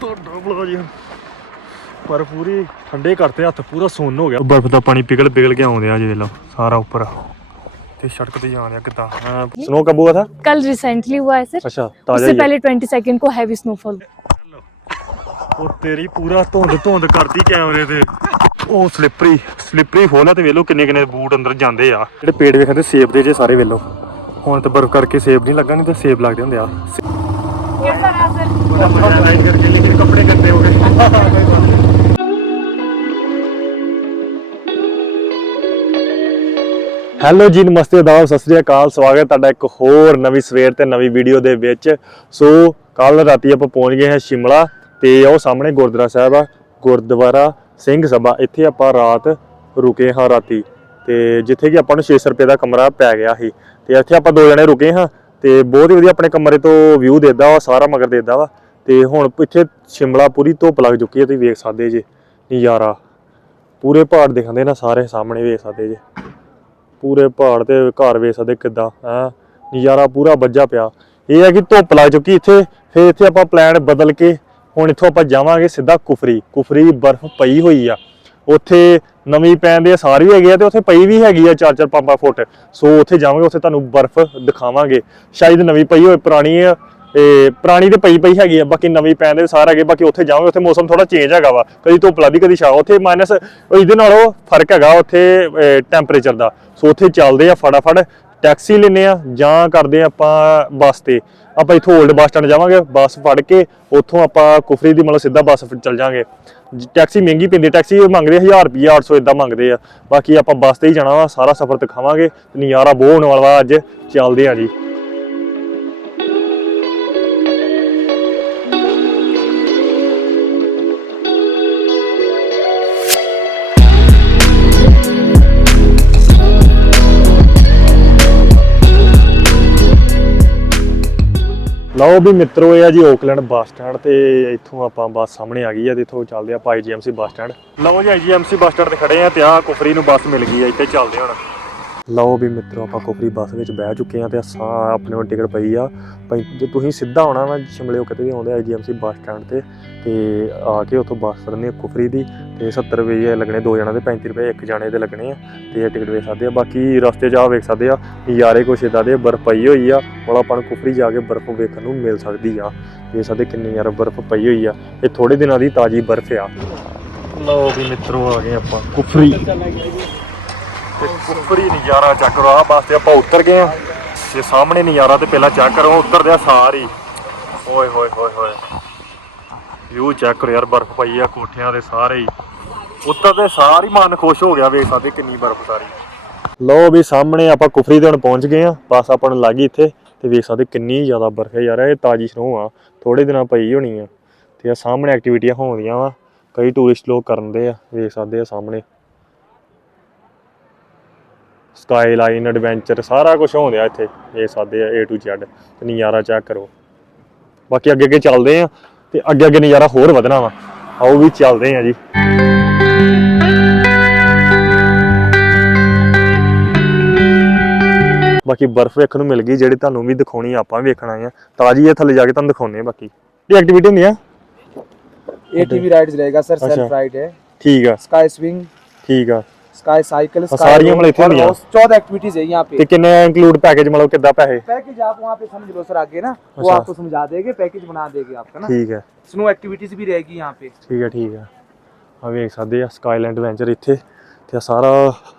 ਤੁਹਾਡਾ ਬਲਾ ਜੀ ਪਰ ਪੂਰੀ ਠੰਡੇ ਕਰਤੇ ਹੱਥ ਪੂਰਾ ਸੁੰਨ ਹੋ ਗਿਆ ਬਰਫ਼ ਦਾ ਪਾਣੀ ਪਿਘਲ ਪਿਘਲ ਕੇ ਆਉਂਦੇ ਆ ਜੀ ਵੇਖ ਲਓ ਸਾਰਾ ਉੱਪਰ ਤੇ ਸੜਕ ਤੇ ਜਾਣ ਆ ਕਿੱਦਾਂ ਸਨੋ ਕਬ ਹੁਆ ਥਾ कल रिसेंटली हुआ है सर ਅੱਛਾ ਤਾਜ਼ਾ उससे ਹੀ ਹੈ। पहले 20 सेकंड को हैवी स्नोफॉल ਉਹ ਤੇਰੀ ਪੂਰਾ ਧੁੰਦ ਧੁੰਦ ਕਰਦੀ ਕੈਮਰੇ ਤੇ ਉਹ ਸਲਿੱਪਰੀ ਸਲਿੱਪਰੀ ਫੋਲਾ ਤੇ ਵੇਲੋ ਕਿੰਨੇ ਕਿੰਨੇ ਬੂਟ ਅੰਦਰ ਜਾਂਦੇ ਆ ਜਿਹੜੇ ਪੇੜ ਵੇਖਦੇ ਸੇਬ ਦੇ ਜੇ ਸਾਰੇ ਵੇਲੋ ਹੁਣ ਤੇ ਬਰਫ਼ ਕਰਕੇ ਸੇਬ ਨਹੀਂ ਲੱਗਾ ਨਹੀਂ ਤਾਂ ਸੇਬ ਲੱਗਦੇ ਹੁੰਦੇ ਆ कैसा रहा सर ਕਰਕੇ ਲੇਕਿਨ ਕੱਪੜੇ ਗੰਦੇ ਹੋ ਗਏ ਹੈਲੋ ਜੀ, ਨਮਸਤੇ ਆਦਾਬ ਸਤਿ ਸ੍ਰੀ ਅਕਾਲ, ਸਵਾਗਤ ਤੁਹਾਡਾ ਇੱਕ ਹੋਰ ਨਵੀਂ ਸਵੇਰ ਤੇ ਨਵੀਂ ਵੀਡੀਓ ਦੇ ਵਿੱਚ। ਸੋ ਕੱਲ ਰਾਤੀ ਆਪਾਂ ਪਹੁੰਚ ਗਏ ਹਾਂ ਸ਼ਿਮਲਾ ਤੇ ਉਹ ਸਾਹਮਣੇ ਗੁਰਦੁਆਰਾ ਸਾਹਿਬ ਆ, ਗੁਰਦੁਆਰਾ ਸਿੰਘ ਸਭਾ। ਇੱਥੇ ਆਪਾਂ ਰਾਤ ਰੁਕੇ ਹਾਂ ਰਾਤੀ ਤੇ ਜਿੱਥੇ ਕਿ ਆਪਾਂ ਨੂੰ 600 ਰੁਪਏ ਦਾ ਕਮਰਾ ਪੈ ਗਿਆ ਸੀ। ਤੇ ਇੱਥੇ ਆਪਾਂ ਦੋ ਜਣੇ ਰੁਕੇ ਹਾਂ ਤੇ ਬਹੁਤ ਹੀ ਵਧੀਆ ਆਪਣੇ ਕਮਰੇ ਤੋਂ ਵਿਊ ਦੇਦਾ ਵਾ, ਸਾਰਾ ਮਗਰ ਦੇਦਾ ਵਾ। ਤੇ ਹੁਣ ਇੱਥੇ ਸ਼ਿਮਲਾ ਪੂਰੀ ਧੁੱਪ ਲੱਗ ਚੁੱਕੀ ਹੈ ਤੁਸੀਂ ਵੇਖ ਸਕਦੇ ਜੇ, ਨਜ਼ਾਰਾ। ਪੂਰੇ ਪਹਾੜ ਦਿਖਾਉਂਦੇ ਨਾ ਸਾਰੇ ਸਾਹਮਣੇ, ਵੇਖ ਸਕਦੇ ਜੇ। ਪੂਰੇ ਪਹਾੜ ਤੇ ਘਰ ਵੇਖ ਸਕਦੇ ਕਿੱਦਾਂ, ਹੈ। ਨਜ਼ਾਰਾ ਪੂਰਾ ਵੱਜਾ ਪਿਆ। ਇਹ ਹੈ ਕਿ ਧੁੱਪ ਲੱਗ ਚੁੱਕੀ ਇੱਥੇ, ਫਿਰ ਇੱਥੇ ਆਪਾਂ ਪਲਾਨ ਬਦਲ ਕੇ ਹੁਣ ਇੱਥੋਂ ਆਪਾਂ ਜਾਵਾਂਗੇ ਸਿੱਧਾ ਕੁਫਰੀ। ਕੁਫਰੀ ਬਰਫ਼ ਪਈ ਹੋਈ ਆ। ਉੱਥੇ ਨਵੀਂ ਪੈਣ ਦੇ ਸਾਰ ਵੀ ਹੈਗੇ ਆ ਤੇ ਉੱਥੇ ਪਈ ਵੀ ਹੈਗੀ ਆ 4-4 5 ਫੁੱਟ। ਸੋ ਉੱਥੇ ਜਾਵਾਂਗੇ, ਉੱਥੇ ਤੁਹਾਨੂੰ ਬਰਫ਼ ਦਿਖਾਵਾਂਗੇ। ਸ਼ਾਇਦ ਨਵੀਂ ਪਈ ਹੋਵੇ ਪੁਰਾਣੀ ਆ ਇਹ ਪੁਰਾਣੀ ਤੇ ਪਈ ਪਈ ਹੈਗੀ ਆ, ਬਾਕੀ ਨਵੀਂ ਪੈਣ ਦੇ ਅਸਾਰ ਹੈਗੇ, ਬਾਕੀ ਉੱਥੇ ਜਾਵਾਂਗੇ, ਉੱਥੇ ਮੌਸਮ ਥੋੜਾ ਚੇਂਜ ਹੈਗਾ ਵਾ। ਕਦੀ ਧੁੱਪ ਲੱਗਦੀ ਕਦੀ ਛਾਂ, ਉੱਥੇ ਮਾਈਨਸ ਇਹਦੇ ਨਾਲੋਂ ਫ਼ਰਕ ਹੈਗਾ ਉੱਥੇ ਟੈਂਪਰੇਚਰ ਦਾ। ਸੋ ਉੱਥੇ ਚੱਲਦੇ ਆ ਫਟਾਫਟ ਟੈਕਸੀ ਲੈਨੇ ਆ ਜਾਂ ਕਰਦੇ ਆ ਆਪਾਂ ਬੱਸ ਤੇ। ਆਪਾਂ ਇੱਥੋਂ 올ਡ ਬੱਸ ਸਟੈਂਡ ਜਾਵਾਂਗੇ, ਬੱਸ ਫੜ ਕੇ ਉੱਥੋਂ ਆਪਾਂ ਕੁਫਰੀ ਦੀ ਮਤਲਬ ਸਿੱਧਾ ਬੱਸ ਚੱਲ ਜਾਾਂਗੇ। ਟੈਕਸੀ ਮਹਿੰਗੀ ਪੈਂਦੀ ਟੈਕਸੀ ਮੰਗਦੇ 1000 ਰੁਪਏ 800 ਇਦਾਂ ਮੰਗਦੇ ਆ। ਬਾਕੀ ਆਪਾਂ ਬੱਸ ਤੇ ਹੀ ਜਾਣਾ ਵਾ, ਸਾਰਾ ਸਫ਼ਰ ਦਿਖਾਵਾਂਗੇ ਨਜ਼ਾਰਾ ਬਹੁਤ ਹੋਣ ਵਾਲਾ ਵਾ ਅੱਜ, ਚੱਲਦੇ ਆ ਜੀ। ਲਓ ਵੀ ਮਿੱਤਰੋ, ਇਹ ਆ ਜੀ ਓਕਲੈਂਡ ਬੱਸ ਸਟੈਂਡ ਤੇ ਇੱਥੋਂ ਆਪਾਂ ਬੱਸ ਸਾਹਮਣੇ ਆ ਗਈ ਆ ਤੇ ਇੱਥੋਂ ਚੱਲਦੇ ਆਪਾਂ ਆਈਜੀਐਮਸੀ ਬੱਸ ਸਟੈਂਡ। ਲਓ ਜੀ ਆਈਜੀਐਮਸੀ ਬੱਸ ਸਟੈਂਡ ਤੇ ਖੜੇ ਆ ਤੇ ਆ ਕੁਫਰੀ ਨੂੰ ਬੱਸ ਮਿਲ ਗਈ ਆ, ਇੱਥੇ ਚੱਲਦੇ ਹੁਣ। ਲਓ ਵੀ ਮਿੱਤਰੋ, ਆਪਾਂ ਕੁਫਰੀ ਬੱਸ ਵਿੱਚ ਬਹਿ ਚੁੱਕੇ ਆ ਤੇ ਅਸਾਂ ਆਪਣੇ ਕੋਲ ਟਿਕਟ ਪਈ ਆ। ਭਾਈ, ਜੇ ਤੁਸੀਂ ਸਿੱਧਾ ਆਉਣਾ ਵਾ, ਸ਼ਿਮਲੇ ਕਿਤੇ ਵੀ ਆਉਂਦੇ ਆਈਜੀਐਮਸੀ ਬੱਸ ਸਟੈਂਡ ਤੇ ਤੇ ਆ ਕੇ ਉੱਥੋਂ ਬੱਸ ਫੜਨੀ ਆ ਕੁਫਰੀ ਦੀ, ਤੇ 70 ਰੁਪਏ ਲੱਗਣੇ ਦੋ ਜਣਾਂ ਦੇ 35 ਰੁਪਏ ਇੱਕ ਜਾਣੇ ਦੇ ਲੱਗਣੇ ਆ, ਤੇ ਇਹ ਟਿਕਟ ਵੇਖ ਸਕਦੇ ਆ। ਬਾਕੀ ਰਸਤੇ 'ਚ ਆ ਵੇਖ ਸਕਦੇ ਆ ਨਜ਼ਾਰੇ ਕੁਛ ਇਦਾਂ ਦੇ ਬਰਫ਼ ਪਈ ਹੋਈ ਆ, ਮਤਲਬ ਆਪਾਂ ਨੂੰ ਕੁਫਰੀ ਜਾ ਕੇ ਬਰਫ਼ ਵੇਖਣ ਨੂੰ ਮਿਲ ਸਕਦੀ ਆ। ਵੇਖ ਸਕਦੇ ਕਿੰਨੀ ਯਾਰ ਬਰਫ਼ ਪਈ ਹੋਈ ਆ, ਇਹ ਥੋੜੇ ਦਿਨਾਂ ਦੀ ਤਾਜ਼ੀ ਬਰਫ਼ ਆ। ਲਓ ਵੀ ਮਿੱਤਰੋ, ਆ ਗਏ ਆਪਾਂ ਕੁਫਰੀ ਤੇ ਕੁਫਰੀ ਨਜ਼ਾਰਾ ਚੈੱਕ ਕਰੋ ਆ ਬੱਸ ਤੇ ਆਪਾਂ ਉਤਰ ਗਏ ਆ ਤੇ ਸਾਹਮਣੇ ਨਜ਼ਾਰਾ ਤੇ ਪਹਿਲਾਂ ਚੈੱਕ ਕਰੋ ਉਤਰਦੇ ਆ ਸਾਰੀ ਓਏ, ਹੋਏ ਹੋਏ ਹੋਏ। ਵਿਊ ਚੈੱਕ ਕਰੋ ਯਾਰ, ਬਰਫ਼ ਪਈ ਆ, ਕੋਠਿਆਂ ਦੇ ਸਾਰੇ ਹੀ। ਉੱਤਰਦੇ ਸਾਰੀ ਮਨ ਖੁਸ਼ ਹੋ ਗਿਆ, ਵੇਖ ਸਕਦੇ ਕਿੰਨੀ ਬਰਫ਼ ਸਾਰੀ। ਲਓ ਵੀ ਸਾਹਮਣੇ ਆਪਾਂ ਕੁਫਰੀ ਦੇ ਹੁਣ ਪਹੁੰਚ ਗਏ ਆ ਬਸ ਆਪਾਂ ਨੂੰ ਲੱਗੀ ਇੱਥੇ, ਤੇ ਵੇਖ ਸਕਦੇ ਕਿੰਨੀ ਜ਼ਿਆਦਾ ਬਰਫ਼ ਹੈ ਯਾਰ, ਇਹ ਤਾਜੀ ਸਨੋ ਆ ਥੋੜੇ ਦਿਨਾਂ ਪਈ ਹੋਣੀ ਆ। ਤੇ ਆ ਸਾਹਮਣੇ ਐਕਟੀਵਿਟੀਆਂ ਹੋਣਦੀਆਂ ਵਾ, ਕਈ ਟੂਰਿਸਟ ਲੋਕ ਕਰਨ ਦੇ ਆ, ਵੇਖ ਸਕਦੇ ਆ ਸਾਹਮਣੇ। ਸਕਾਈ ਐਡਵੈਂਚਰ ਸਾਰਾ ਕੁਝ ਹੋਉਂਦਿਆ ਇੱਥੇ ਇਹ ਸਾਦੇ ਆ A to Z ਤੇ ਚੈੱਕ ਕਰੋ। ਬਾਕੀ ਅੱਗੇ ਅੱਗੇ ਚੱਲਦੇ ਆ ਤੇ ਅੱਗੇ ਅੱਗੇ ਨਜ਼ਾਰਾ ਹੋਰ ਵਧਣਾ ਵਾ। ਆਓ ਵੀ ਚੱਲਦੇ ਆ ਜੀ। ਬਾਕੀ ਬਰਫ਼ ਵੇਖਣ ਨੂੰ ਮਿਲ ਗਈ ਜਿਹੜੀ ਤੁਹਾਨੂੰ ਵੀ ਦਿਖਾਉਣੀ ਆਪਾਂ ਵੇਖਣਾ ਆ। ਤਾਜੀ ਇਹ ਥੱਲੇ ਜਾ ਕੇ ਤੁਹਾਨੂੰ ਦਿਖਾਉਣੇ ਆ ਬਾਕੀ। ਇਹ ਐਕਟੀਵਿਟੀ ਹੁੰਦੀ ਆ? ਇਹ ਰਾਈਡਸ ਰਹੇਗਾ ਸਰ ਸੈਲਫ ਰਾਈਡ ਹੈ। ਠੀਕ ਆ। ਸਕਾਈ ਸਵਿੰਗ ਠੀਕ ਆ। स्काई साइकिल और सारी मतलब इतनी नहीं है। चौदह एक्टिविटीज है यहाँ ਤੇ पे ਕਿੰਨੇ ਇੰਕਲੂਡ ਪੈਕੇਜ ਮਤਲਬ ਕਿੱਦਾਂ पैसे पैकेज आप वहाँ पे समझ लो सर आगे ना वो अच्छा। आपको समझा देंगे पैकेज बना देंगे आपका ना ਠੀਕ ਹੈ स्नो एक्टिविटीज भी रहेगी यहाँ पे ਠੀਕ ਹੈ ਠੀਕ ਹੈ ਆ ਵੇਖ ਸਕਦੇ ਆ ਸਕਾਈਲੈਂਡ ਐਡਵੈਂਚਰ ਇੱਥੇ ਤੇ ਆਹ ਸਾਰਾ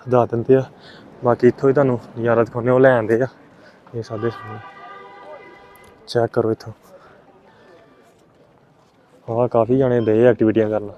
ਦੱਸ ਦਿੰਦੇ ਆ ਬਾਕੀ ਇੱਥੋਂ ਹੀ ਤੁਹਾਨੂੰ ਨਜ਼ਾਰਾ ਦਿਖਾਉਂਦੇ ਉਹ ਲੈ ਆਂਦੇ ਆ ਇਹ ਸਾਡੇ ਚੈੱਕ ਕਰੋ ਇੱਥੋਂ ਹਾਂ ਕਾਫੀ ਜਾਣੇ ਦੇ ਐਕਟੀਵਿਟੀਆਂ ਕਰਨ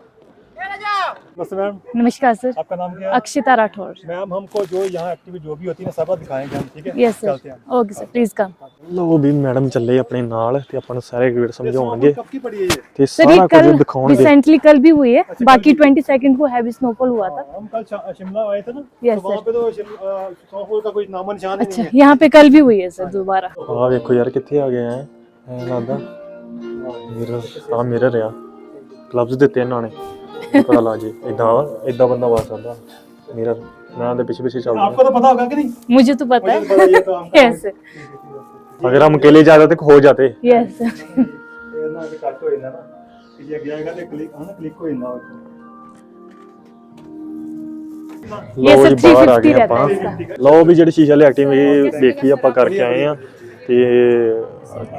नमस्ते मैम नमस्कार सर आपका नाम क्या है अक्षिता राठौर मैम हमको जो यहाँ एक्टिविटी जो भी होती है ना सब दिखाएंगे हम ठीक है यस सर चलते हैं ओके सर प्लीज कम ਲੋ ਵੀ ਮੈਡਮ ਚੱਲੇ ਆਪਣੇ ਨਾਲ ਤੇ ਆਪਾਂ ਨੂੰ ਸਾਰੇ ਗੇੜ ਸਮਝਾਉਣਗੇ कब की पड़ी है ये ਤੇ सर ਸਾਰਾ ये ਕੁਝ कल ਦਿਖਾਉਣਗੇ रिसेंटली कल भी हुई है बाकी 20 सेकंड को हैवी स्नोफॉल हुआ था हम कल शा- शिमला आए थे ना Yes, तो वहाँ पे तो शिम- अ, स्नोफॉल का कोई नामो निशान ही अच्छा नहीं है यहाँ पे कल भी हुई है सर दोबारा ਆ ਵੇਖੋ ਯਾਰ ਕਿੱਥੇ ਆ ਗਏ ਆ ਐ ਲੱਗਦਾ ਮਿਰਰ ਆ ਮਿਰਰ ਆ ਕਲੱਬਸ ਦਿੱਤੇ ਇਹਨਾਂ ਨੇ ਪਤਾ ਲਾ ਜੀ ਇਦਾਂ ਇਦਾਂ ਬੰਦਾ ਵਾ ਸਕਦਾ ਮਿਰਰ ਮੈਂ ਦੇ ਪਿੱਛੇ ਪਿੱਛੇ ਚੱਲਦਾ आपको तो पता होगा कि नहीं मुझे तो पता मुझे तो पता है ये तो हम यस सर अगर हम अकेले जाते तो खो जाते यस सर ये ना अभी काटो ये ना ਜੇ ਅੱਗੇ ਆਏਗਾ ਤੇ ਕਲਿੱਕ ਹਾਂ ਕਲਿੱਕ ਹੋ ਜਾਂਦਾ ये ਲਓ सर ਜੀ ਬਾਹਰ ਆ 350 ਗਏ रहता ਆਪਾਂ है इसका ਲਓ ਵੀ ਜਿਹੜੀ ਸ਼ੀਸ਼ਾ ਵਾਲੀ ਐਕਟਿਵ ਦੇਖੀ ਆਪਾਂ ਕਰਕੇ ਆਏ ਆ ਤੇ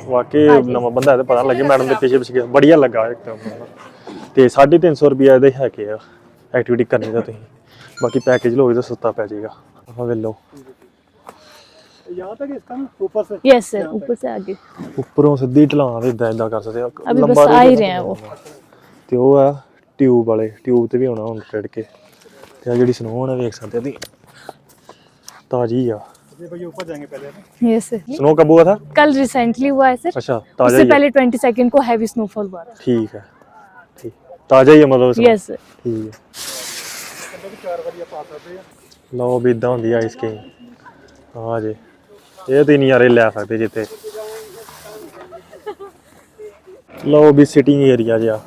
ਵਾਕਈ ਨਵਾਂ ਬੰਦਾ ਹੈ ਤੇ ਪਤਾ ਲੱਗੇ ਮੈਡਮ ਦੇ ਪਿੱਛੇ ਪਿੱਛੇ ਬੜੀਆ ਲੱਗਾ ਇੱਕਦਮ ਤੇ 350 ਰੁਪਏ ਦੇ ਹੈਗੇ ਆ ਐਕਟੀਵਿਟੀ ਕਰਨੀ ਦਾ ਤੁਸੀਂ ਬਾਕੀ ਪੈਕੇਜ ਲੋਗੇ ਤਾਂ ਸਸਤਾ ਪੈ ਜਾਏਗਾ ਆਹ ਵੇ ਲਓ यहाँ तक इसका ना ऊपर से यस सर ऊपर से आगे ਉੱਪਰੋਂ ਸਿੱਧੀ ਢਲਾਨ ਤੇ ਇਦਾਂ ਇਦਾਂ ਕਰ ਸਕਦੇ ਆ अभी बस ਲੰਬਾ आ road ही ਆ। रहे हैं वो ਤੇ ਉਹ ਆ ਟਿਊਬ ਵਾਲੇ ਟਿਊਬ ਤੇ ਵੀ ਆਉਣਾ ਹੁਣ ਚੜ ਕੇ ਤੇ ਆ ਜਿਹੜੀ ਸਨੋ ਆ ਵੇਖ ਸਕਦੇ ਤੁਸੀਂ ਤਾਜੀ ਆ ये भैया ऊपर जाएंगे पहले ना यस सर ਸਨੋ ਕਬ हुआ था कल रिसेंटली हुआ है सर अच्छा ताजा उससे ही है पहले 20 सेकंड को हैवी स्नोफॉल हुआ था ठीक है ਤਾਜ਼ਾ ਹੀ ਹੈ ਮਤਲਬ ਇਸ ਯੈਸ ਠੀਕ ਹੈ ਲਓ ਵੀ ਇਦਾਂ ਹੁੰਦੀ ਆਈਸ ਕ੍ਰੀਮ ਆ ਜੀ। ਇਹ ਤੇ ਨਜ਼ਾਰੇ ਲੈ ਸਕਦੇ ਜਿੱਥੇ। ਲਓ ਵੀ ਸਿਟਿੰਗ ਏਰੀਆ ਜਿਆ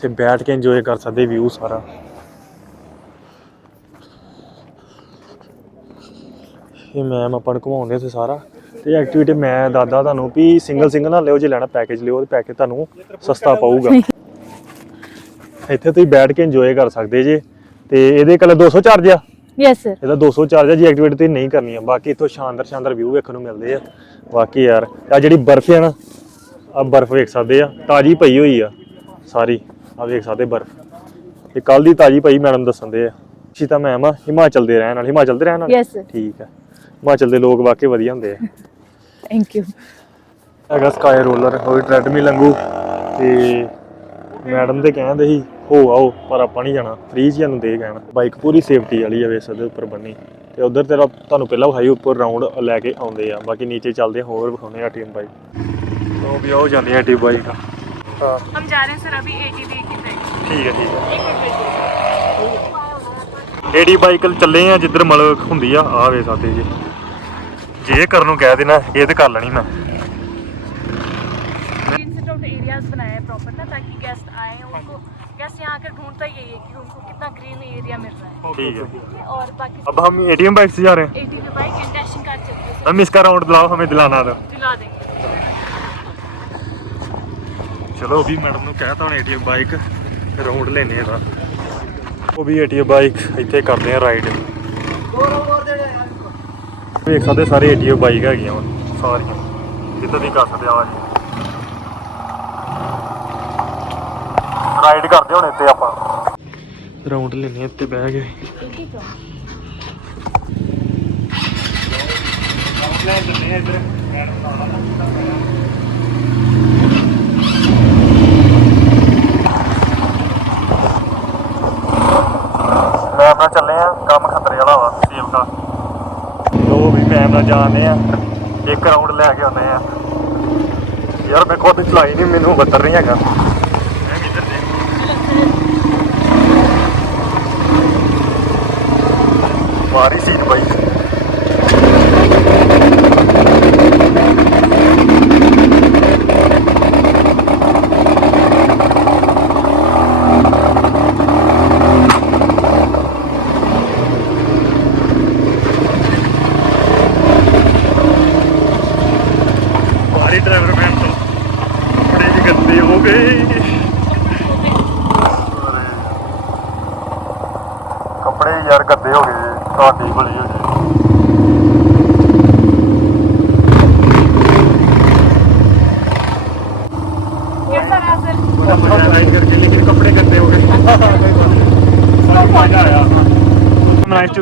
ਤੇ ਬੈਠ ਕੇ ਇੰਜੋਏ ਕਰ ਸਕਦੇ ਵਿਊ ਸਾਰਾ। ਇਹ ਮੈਮ ਆਪਾਂ ਨੂੰ ਘੁਮਾਉਂਦੇ ਉੱਥੇ ਸਾਰਾ। ਇਹ ਐਕਟੀਵਿਟੀ ਮੈਂ ਦਾਦਾ ਤੁਹਾਨੂੰ ਵੀ ਸਿੰਗਲ ਸਿੰਗਲ ਨਾਲ ਲਿਓ ਜੇ ਲੈਣਾ ਪੈਕੇਜ ਲਿਓ ਤੇ ਪੈਕੇਜ ਤੁਹਾਨੂੰ ਸਸਤਾ ਪਊਗਾ। ਇੱਥੇ ਤੁਸੀਂ ਬੈਠ ਕੇ ਇੰਜੋਏ ਕਰ ਸਕਦੇ ਜੇ। ਤੇ ਇਹਦੇ ਕਲਰ 200 ਚਾਰਜ ਆ ਯੈਸ ਸਰ ਇਹਦਾ 200 ਚਾਰਜ ਆ ਜੀ ਐਕਟੀਵੇਟ ਤੁਸੀਂ ਨਹੀਂ ਕਰਨੀ ਆ। ਬਾਕੀ ਇੱਥੋਂ ਸ਼ਾਨਦਾਰ ਸ਼ਾਨਦਾਰ ਵਿਊ ਵੇਖਣ ਨੂੰ ਮਿਲਦੇ ਆ। ਬਾਕੀ ਯਾਰ ਆ ਜਿਹੜੀ ਬਰਫ਼ ਹੈ ਨਾ ਆ ਬਰਫ਼ ਵੇਖ ਸਕਦੇ ਆ। ਤਾਜੀ ਪਈ ਹੋਈ ਆ ਸਾਰੀ। ਆ ਵੇਖ ਸਕਦੇ ਬਰਫ਼। ਇਹ ਕੱਲ ਦੀ ਤਾਜੀ ਪਈ ਮੈਡਮ ਦੱਸਣ ਦੇ ਆ। ਸ਼ੀਤਾ ਮੈਮ ਆ ਹਿਮਾਚਲ ਦੇ ਰਹਿਣ ਵਾਲੇ। ਹਿਮਾਚਲ ਦੇ ਰਹਿਣ ਵਾਲੇ? ਯੈਸ ਸਰ ਠੀਕ ਆ। ਹਿਮਾਚਲ ਦੇ ਲੋਕ ਵਾਕਈ ਵਧੀਆ ਹੁੰਦੇ ਆ। ਥੈਂਕ ਯੂ ਹੈਗਾ ਸਕਾਈ ਰੋਲਰ ਉਹ ਟ੍ਰੈਡਮਿਲ ਲੰਗੂ ਤੇ ਮੈਡਮ ਦੇ ਕਹਿੰਦੇ ਸੀ ਹੋ ਆਓ ਪਰ ਆਪਾਂ ਨਹੀਂ ਜਾਣਾ। ਫ੍ਰੀ ਜੀ ਨੂੰ ਦੇ ਕਹਿਣ। ਬਾਈਕ ਪੂਰੀ ਸੇਫਟੀ ਵਾਲੀ ਆ ਵੇਸ ਦੇ ਉੱਪਰ ਬੰਨੀ। ਤੇ ਉਧਰ ਤੇਰਾ ਤੁਹਾਨੂੰ ਪਹਿਲਾਂ ਵਿਖਾਈ ਉੱਪਰ ਰਾਉਂਡ ਲੈ ਕੇ ਆਉਂਦੇ ਆ। ਬਾਕੀ ਨੀਚੇ ਚੱਲਦੇ ਹੋਰ ਵਿਖਾਉਣੇ ਆ ਟੀਮ ਬਾਈਕ ਤੋਂ ਵੀ ਉਹ ਜਾਂਦੀ ਆ ਟੀਮ ਬਾਈਕ ਹਾਂ। ਹਮ ਜਾ ਰਹੇ ਸਰ ਅਭੀ 80 ਦੇਖ ਕੇ ਠੀਕ ਹੈ ਠੀਕ ਹੈ ਏਡੀ ਬਾਈਕਲ ਚੱਲੇ ਆ ਜਿੱਧਰ ਮਲਕ ਹੁੰਦੀ ਆ ਆ ਵੇ ਸਾਥੇ ਜੀ। ਜੇ ਇਹ ਕਰਨ ਨੂੰ ਕਹਿ ਦੇਣਾ ਇਹ ਤੇ ਕਰ ਲੈਣੀ ਮੈਂ ग्रीन सिट आउट एरियाज बनाया है प्रॉपर ना ताकि गेस्ट आए उनको गेस्ट यहाँ आकर ढूंढता यही है कि उनको कितना ग्रीन एरिया मिल रहा ठीक है है और बाकी अब हम एटीएम बाइक से जा रहे हैं ATV bike and dashing car चलती है हम इसका राउंड दिलाओ हमें दिलाना था सर दिला देंगे ਚਲੋ ਵੀ ਮੈਡਮ ਨੂੰ ਕਹਿਤਾ ਹੁਣ ਏਟੀਐਮ ਬਾਈਕ ਰਾਉਂਡ ਲੈਨੇ ਦਾ ਉਹ ਵੀ ਏਟੀਐਮ ਬਾਈਕ ਇੱਥੇ ਕਰਦੇ ਆ ਰਾਈਡ ਵੇਖ ਸਕਦੇ ਸਾਰੇ ਏਟੀਐਮ ਬਾਈਕ ਹੈਗੀਆਂ ਵਾ ਸਾਰੀਆਂ। ਜਿੱਦਾਂ ਦੀ ਕਰ ਸਕਦੇ ਆ ਜੀ। ਰਾਈਡ ਕਰਦੇ ਹੁਣ ਇੱਥੇ ਆਪਾਂ। ਰਾਉਂਡ ਲੈਨੇ ਇੱਥੇ ਬਹਿ ਗਏ ਮੈਮ ਨਾਲ ਚੱਲੇ ਆ ਕੰਮ ਖਤਰੇ ਵਾਲਾ ਵਾ ਸੇਵ ਦਾ ਲੋ ਵੀ ਮੈਮ ਨਾਲ ਜਾਣੇ ਆ, ਇੱਕ ਰਾਉਂਡ ਲੈ ਕੇ ਆਉਂਦੇ ਆ। ਯਾਰ ਮੈਂ ਖੁਦ ਚਲਾਈ ਨਹੀਂ ਮੈਨੂੰ ਬੱਤਰ ਨਹੀਂ ਹੈਗਾ। ਮੈਂ ਵੀ ਮਾਰੀ ਸੀਟ ਬਾਈ।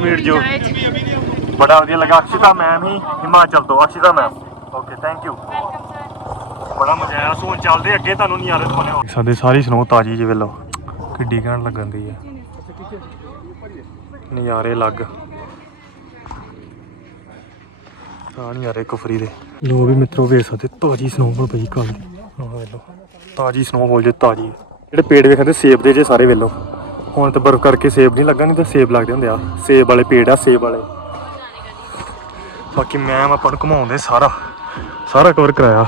ਨਾਈਸ ਟੂ ਬੜਾ ਵਧੀਆ ਲੱਗਾ। ਅਕਸ਼ਿਤਾ ਮੈਮ ਹੀ, ਹਿਮਾਚਲ ਤੋਂ। Akshita ma'am okay thank you ਬੜਾ ਮਜ਼ਾ ਆਇਆ। ਸੋ ਚੱਲਦੇ ਅੱਗੇ ਤੁਹਾਨੂੰ ਨਜ਼ਾਰੇ ਦਿਖਾਉਣੇ ਹੋ ਸਾਡੇ ਸਾਰੀ ਸਨੋ ਤਾਜੀ ਜੀ ਵੇਲੋ। ਕਿੱਡੀ ਘੈਂਟ ਲੱਗਣ ਦੀ ਹੈ ਨਜ਼ਾਰੇ ਲੱਗ ਆ ਨਜ਼ਾਰੇ ਕੁਫਰੀ ਦੇ। ਲੋ ਵੀ ਮਿੱਤਰੋ, ਵੇਖ ਸਕਦੇ ਤਾਜੀ ਸਨੋਫਾਲ ਪਈ ਕੱਲ ਦੀ। ਆਹ ਵੇਲੋ, ਤਾਜੀ ਸਨੋਫਾਲ ਜੇ ਤਾਜੀ। ਜਿਹੜੇ ਪੇੜ ਵੇਖਦੇ ਸੇਬ ਦੇ ਜੇ ਸਾਰੇ ਵੇਲੋ। ਹੁਣ ਤਾਂ ਬਰਫ਼ ਕਰਕੇ ਸੇਬ ਨਹੀਂ ਲੱਗਾ ਨਹੀਂ ਤਾਂ ਸੇਬ ਲੱਗਦੇ ਹੁੰਦੇ ਆ ਸੇਬ ਵਾਲੇ ਪੇੜ ਆ ਸੇਬ ਵਾਲੇ ਬਾਕੀ ਮੈਮ ਆਪਾਂ ਨੂੰ ਘੁਮਾਉਂਦੇ ਸਾਰਾ ਸਾਰਾ ਕਵਰ ਕਰਾਇਆ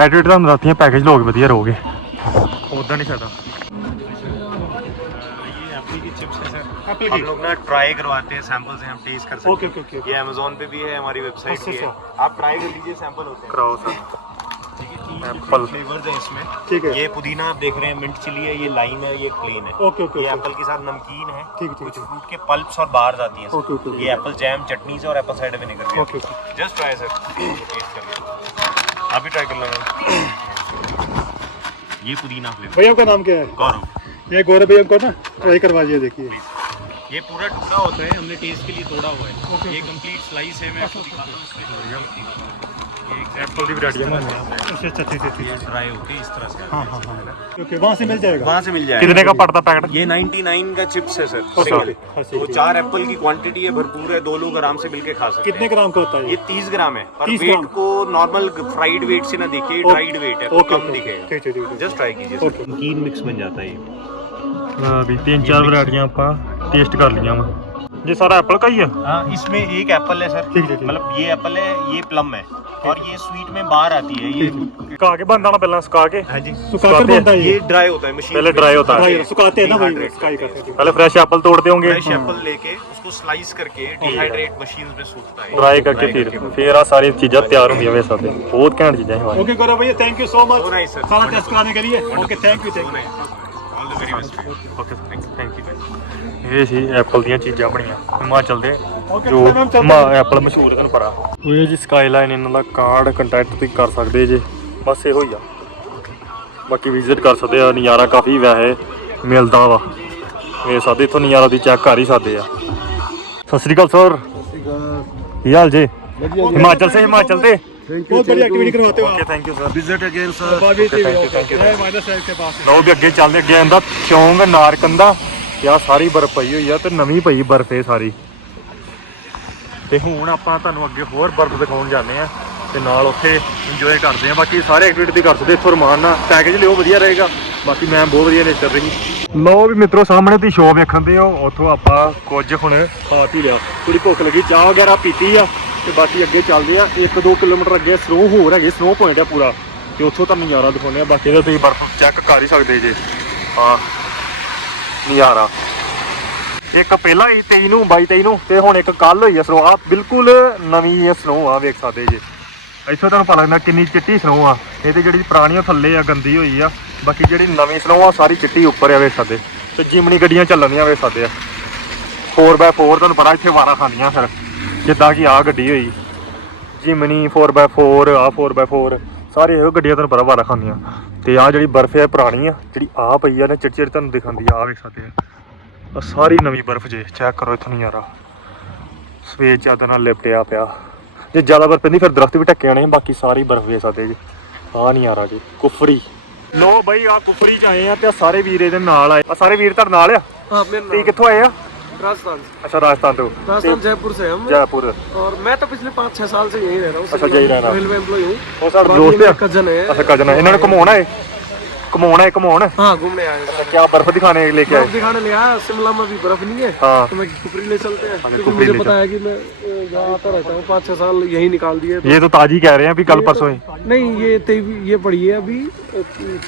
ਐਡਿਟ ਤੁਹਾਨੂੰ ਰਾਤੀਆਂ ਪੈਕੇਜ ਲੋਗੇ ਵਧੀਆ ਰਹੋਗੇ ਉਦਾਂ ਨਹੀਂ ਫਾਇਦਾ हम लोग ना ट्राई करवाते हैं सैंपल से हम टेस्ट कर सकते ओके, ओके, ओके, हैं ये अमेजोन पे भी है हमारी वेबसाइट भी है अच्छा, आप ट्राई कर लीजिए सैंपल होते हैं ਕਰਾਓ ਸਰ ठीक है एप्पल फ्लेवर्स है इसमें। ठीक है। ये पुदीना आप देख रहे हैं मिंट चिली है ये लाइम है ये प्लेन है। ओके ओके ये एप्पल के साथ नमकीन है। ठीक है, ठीक कुछ फ्रूट के पल्प्स और बार्स आती हैं ओके, ओके, ये एप्पल जैम चटनी से और apple cider vinegar okay, just try sir taste करिए आप भी ट्राई कर लो ये पुदीना फ्लेवर भैया आपका नाम क्या है? गौरव। ये गौरव भैया को ना ट्राई करवाइए देखिए। ये पूरा टुकड़ा होता है हमने टेस्ट के लिए तोड़ा हुआ है। ये कंप्लीट स्लाइस है मैं आपको दिखाता हूँ कितने का पड़ता पैकेट ये 99 का चिप्स है सर सिंगल तो चार एप्पल की क्वांटिटी है भरपूर है दो लोग आराम से मिलकर खा सकते हैं। कितने ग्राम का होता है? ये 30 ग्राम है। पर वेट को नॉर्मल फ्राइड वेट से ना देखिए ड्राइड वेट है कम दिखेगा जस्ट ट्राई कीजिए मिक्स बन जाता है ये। हाँ, अभी तीन चार वैरायटियाँ आप टेस्ट कर लिया ये सारा एप्पल का ही है? हाँ इसमें एक एप्पल है सर मतलब ये एप्पल है ये प्लम है। और ये स्वीट में बाहर आती है ये सुखा के बनता ना पहला सुखा के। हाँ जी। सुखा के बनता है ये ड्राई होता है मशीन पहले ड्राई होता है। हाँ सुखाते हैं ना भाई सुखाई करते हैं। पहले फ्रेश एप्पल तोड़ते होंगे फ्रेश एप्पल लेके उसको स्लाइस करके डिहाइड्रेट मशीन में सूखता है। ड्राई करके फिर फिर आ सारी चीज़ें तैयार होंगी मेरे साथ बहुत कैंट चीज़ें हैं ओके करो भैया थैंक यू सो मच सारा टेस्ट कराने के लिए। Okay thank you thank you ਇਹ ਸੀ ਐਪਲ ਦੀਆਂ ਚੀਜ਼ਾਂ ਬਣੀਆਂ। ਹਿਮਾਚਲ ਦੇ ਜੋ ਐਪਲ ਮਸ਼ਹੂਰ ਹਨ ਪਰਾ ਇਹ ਜੀ ਸਕਾਈਲਾਈਨ ਇਹਨਾਂ ਦਾ ਕਾਰਡ ਕੰਟੈਕਟ ਤੁਸੀਂ ਕਰ ਸਕਦੇ ਜੇ। ਬਸ ਇਹੋ ਹੀ ਆ। ਬਾਕੀ ਵਿਜ਼ਿਟ ਕਰ ਸਕਦੇ ਆ। ਨਜ਼ਾਰਾ ਕਾਫੀ ਵੈਸੇ ਮਿਲਦਾ ਵਾ। ਇਹ ਸਾਡੇ ਇਥੋਂ ਨਜ਼ਾਰਾ ਦੀ ਚੈੱਕ ਕਰ ਹੀ ਸਕਦੇ ਆ। ਸਤਿ ਸ੍ਰੀ ਅਕਾਲ ਸਰ ਕੀ ਹਾਲ ਜੀ। ਹਿਮਾਚਲ ਸੇ ਹਿਮਾਚਲ ਤੇ? बहुत बड़ी एक्टिविटी करवाते हो okay thank you sir visit again sir Babi Okay, thank you, thank you, thank you. Minus side के पास ਲਓ ਵੀ ਅੱਗੇ ਚੱਲਦੇ ਅੱਗੇ ਆਂਦਾ ਚੌਂਗ ਨਾਰਕਨ ਦਾ ਤੇ ਆਹ ਸਾਰੀ ਬਰਫ਼ ਪਈ ਹੋਈ ਆ ਤੇ ਨਵੀਂ ਪਈ ਬਰਫ਼ ਇਹ ਸਾਰੀ ਤੇ ਹੁਣ ਆਪਾਂ ਤੁਹਾਨੂੰ ਅੱਗੇ ਹੋਰ ਬਰਫ਼ ਦਿਖਾਉਣ ਜਾਂਦੇ ਆ ਤੇ ਨਾਲ ਉੱਥੇ ਇੰਜੋਏ ਕਰਦੇ ਆ ਬਾਕੀ ਸਾਰੇ ਐਕਟੀਵਿਟੀ ਕਰ ਸਕਦੇ ਇੱਥੋਂ ਰਮਾਨ ਨਾਲ ਪੈਕੇਜ ਲਿਓ ਵਧੀਆ ਰਹੇਗਾ ਬਾਕੀ ਮੈਂ ਬਹੁਤ ਵਧੀਆ ਨੇਚਰ ਰਹੀ ਲਓ ਵੀ ਮਿੱਤਰੋ ਸਾਹਮਣੇ ਤੁਸੀਂ ਸ਼ੋਅ ਵੇਖਣ ਦੇ ਹੋ ਉੱਥੋਂ ਆਪਾਂ ਕੁਝ ਹੁਣ ਖਾ ਪੀ ਲਿਆ ਥੋੜੀ ਭੁੱਖ ਲੱਗੀ ਚਾਹ ਵਗੈਰਾ ਪੀਤੀ ਆ ਤੇ ਬਾਕੀ ਅੱਗੇ ਚੱਲਦੇ ਆ 1-2 ਕਿਲੋਮੀਟਰ ਅੱਗੇ ਸਨੋ ਹੋਰ ਹੈਗੇ, ਸਨੋ ਪੁਆਇੰਟ ਆ ਪੂਰਾ। ਤੇ ਉੱਥੋਂ ਤੁਹਾਨੂੰ ਨਜ਼ਾਰਾ ਦਿਖਾਉਂਦੇ ਆ ਬਾਕੀ ਦਾ ਤੁਸੀਂ ਬਰਫ਼ ਚੈੱਕ ਕਰ ਹੀ ਸਕਦੇ ਜੇ। ਹਾਂ ਨਜ਼ਾਰਾ। ਇੱਕ ਪਹਿਲਾਂ ਹੀ 23 ਨੂੰ 22 23 ਨੂੰ, ਤੇ ਹੁਣ ਇੱਕ ਕੱਲ ਹੋਈ ਆ ਸਨੋ। ਆ ਬਿਲਕੁਲ ਨਵੀਂ ਸਨੋ ਆ, ਵੇਖ ਸਕਦੇ ਜੇ। ਇੱਥੋਂ ਤੁਹਾਨੂੰ ਪਤਾ ਲੱਗਦਾ ਕਿੰਨੀ ਚਿੱਟੀ ਸਨੋ ਆ। ਇਹ ਤੇ ਜਿਹੜੀ ਪੁਰਾਣੀ ਥੱਲੇ ਆ, ਗੰਦੀ ਹੋਈ ਆ। ਬਾਕੀ ਜਿਹੜੀ ਨਵੀਂ ਸਨੋ ਆ, ਸਾਰੀ ਚਿੱਟੀ ਉੱਪਰ ਆ, ਵੇਖ ਸਕਦੇ। ਤੇ ਜਿਮਣੀ ਗੱਡੀਆਂ ਚੱਲਣੀਆਂ ਵੇਖ ਸਕਦੇ ਆ। 4x4 ਤੁਹਾਨੂੰ ਪਤਾ ਇੱਥੇ ਵਾਰਾ ਖਾਂਦੀਆਂ ਫਿਰ। ਜਿੱਦਾਂ ਕਿ ਆ ਗੱਡੀ ਹੋਈ ਜਿਮਨੀ 4x4 ਆ 4x4 ਸਾਰੇ ਇਹੋ ਗੱਡੀਆਂ ਤੁਹਾਨੂੰ ਪਤਾ ਬਾਰਾ ਖਾਂਦੀਆਂ। ਤੇ ਆ ਜਿਹੜੀ ਬਰਫ਼ ਹੈ ਪੁਰਾਣੀ ਆ ਜਿਹੜੀ ਆ ਪਈ ਆ ਨਾ ਚਿੜਚਿੜ ਤੁਹਾਨੂੰ ਦਿਖਾਉਂਦੀ ਆ ਵੇਖ ਸਕਦੇ ਆ। ਸਾਰੀ ਨਵੀਂ ਬਰਫ਼ ਜੇ ਚੈੱਕ ਕਰੋ ਇਥੋਂ ਨਜ਼ਾਰਾ। ਸਵੇਰ ਚਾਦ ਨਾਲ ਲਿਪਟਿਆ ਪਿਆ। ਜੇ ਜ਼ਿਆਦਾ ਬਰਫ਼ ਪੈਂਦੀ ਫਿਰ ਦਰਖਤ ਵੀ ਢੱਕੇ ਆਣੇ ਬਾਕੀ ਸਾਰੀ ਬਰਫ਼ ਵੇਖ ਸਕਦੇ ਜੀ। ਆ ਨਜ਼ਾਰਾ ਜੀ ਕੁਫਰੀ। ਲੋ ਬਈ ਆ ਕੁਫਰੀ ਚ ਆਏ ਆ ਤੇ ਸਾਰੇ ਵੀਰੇ ਦੇ ਨਾਲ ਆਏ। ਆ ਸਾਰੇ ਵੀਰ ਤੁਹਾਡੇ ਨਾਲ ਆ? ਤੇ ਕਿੱਥੋਂ ਆਏ ਆ? राजस्थान से अच्छा राजस्थान तो राजस्थान जयपुर से हम जयपुर और मैं तो पिछले पाँच छह साल से यही रह रहा हूँ अच्छा यही रहना रेलवे एम्प्लॉय हूँ और सर दोस्त है कजन है अच्छा कजन है इन्होंने घुमाना है घुमाना है घूमने आए हैं। क्या बर्फ़ दिखाने लेके आए बर्फ़ दिखाने ले आया शिमला में भी बर्फ़ नहीं है हाँ। तो मैं कुपरी ले चलते हैं क्योंकि मुझे पता है कि मैं यहाँ आता रहता हूँ पाँच छह साल यही निकाल दिए ये तो ताजी कह रहे हैं अभी कल परसों ही नहीं ये ये पड़ी है अभी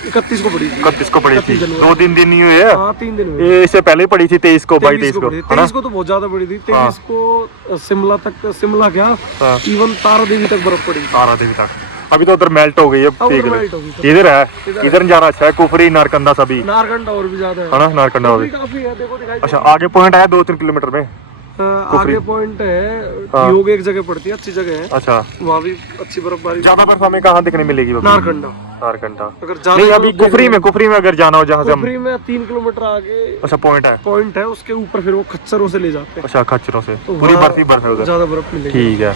इकतीस को पड़ी इकतीस को पड़ी थी दो तीन दिन ही हुए हैं। तीन दिन ये इससे पहले पड़ी थी तेईस को बाई तेईस को तेईस को तो बहुत ज़्यादा पड़ी थी तेईस को शिमला तक शिमला क्या इवन तारा देवी तक बर्फ़ पड़ी तारा देवी तक अभी तो उधर मेल्ट हो गई है अब देख तो लो melt हो सब। इधर है इधर जाना अच्छा है कुफरी नारकंदा सभी नारकंडा और भी ज़्यादा है। है ना भी। है देखो दिखाई अच्छा आगे पॉइंट है। दो तीन किलोमीटर में। आगे पॉइंट है हाँ। योग एक जगह पड़ती है अच्छी जगह है। अच्छा। वहाँ भी अच्छी बर्फबारी ज़्यादा बर्फ़ हमें कहाँ दिखने मिलेगी नारकंडा। नारकंडा। अगर नहीं अभी कुफरी में कुफरी में अगर जाना हो जहाँ से कुफरी में तीन किलोमीटर आगे अच्छा पॉइंट है। पॉइंट है उसके ऊपर फिर वो खच्चरों से ले जाते हैं। अच्छा खच्चरों से। तो पूरी बर्फ़ ही बर्फ़ है ज़्यादा बर्फ़ मिलेगी ठीक है।